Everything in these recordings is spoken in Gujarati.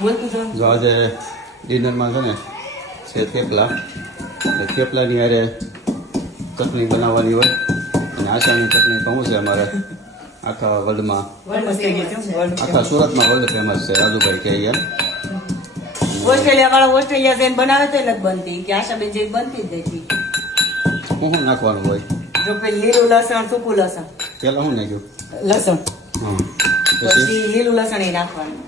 જો આજે ડિનરમાં છે ને છે થેપલા. એટલે થેપલાની હારે ચટણી બનાવવાની હોય અને આશાની ચટણી તો શું છે અમારે આખા વર્લ્ડમાં, આખા સુરતમાં વર્લ્ડ ફેમસ છે. રાજુભાઈ કે એમ ઓસ્ટ્રેલિયા વાળા ઓસ્ટ્રેલિયા જઈને બનાવે તો નથી બનતી કે આશાબેન જે બનતી જ નથી. શું નાખવાનું હોય? જો પેલું લીલું લસણ, સૂકું લસણ, પેલા શું નાખ્યું? લસણ, હા, પછી લીલું લસણ એ નાખવાનું,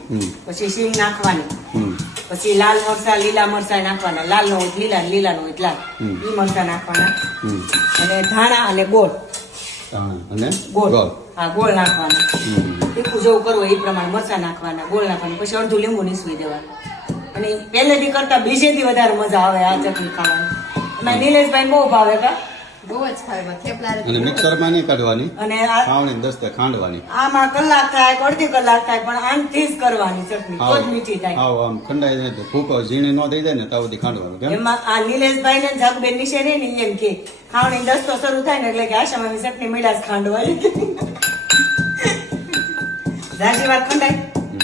પછી સિંગ નાખવાની, હમ પછી લાલ મરચા, લીલા મરચા નાખવાના, લાલ નો હોય લીલા, લીલા નો હોય લાલ, ઈ મરચા નાખવાના, અને ધાણા અને ગોળ, અને ગોળ, હા ગોળ નાખવાના, તીખું જેવું કરવું એ પ્રમાણે મરચા નાખવાના, ગોળ નાખવાના, પછી અડધું લીંબુ નીસવી દેવાનું. અને પહેલેથી કરતા બીજેથી વધારે મજા આવે આ ચટણી ખાવાની. એમાં નિલેશભાઈ બહુ ભાવે કા બહુ જ ખાવે થેપલા. અને મિક્સરમાં નહીં કાઢવાની, અને ખાવણી દસ્તે ખાંડવાની. આમાં કલાક થાય કે અડધી કલાક થાય પણ આમથી જ કરવાની ચટણી તો જ મીઠી થાય. આમ ખંડાઈ જાય તો ફૂકો ઝીણી ન થઈ જાય ને ત્યાં સુધી ખાંડવાનું. કેમ? એમાં આ નિલેશભાઈ ને જાગબેન નિશે ને એમ કે ખાવણી દસ્તો શરૂ થાય ને એટલે કે આશામાં ચટણી મીઠા જ ખાંડવાની. ઝાઝી વાર ખંડાય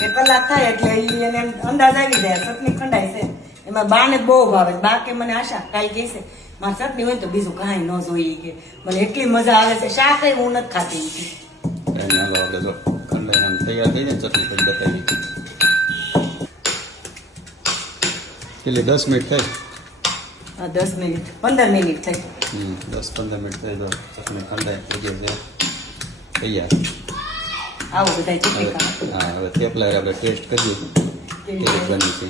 એક કલાક થાય એટલે એને અંદાજ આવી જાય ચટણી ખંડાય છે. એમાં બા ને બહુ ભાવે. બા કે મને આશા કાલ કે છે મારે ચટણી હોય તો બીજું કાંઈ ન જોઈએ કે મને એટલી મજા આવે છે. શાક હું નથી ખાતી. કાંઈ ના લો, આપણે જો ખંડાઈને આમ તૈયાર થઈ જાય ચટણી પછી બતાવી. કેટલી 10 મિનિટ થઈ? 10 મિનિટ 15 મિનિટ થઈ. 10-15 મિનિટ થઈ તો ચટણી ખંડાઈ થઈ ગઈ છે તૈયાર. આવો બધા ચટણી ખાવા. હા, હવે થેપલા આપણે ટેસ્ટ કરીએ કેવી બની છે.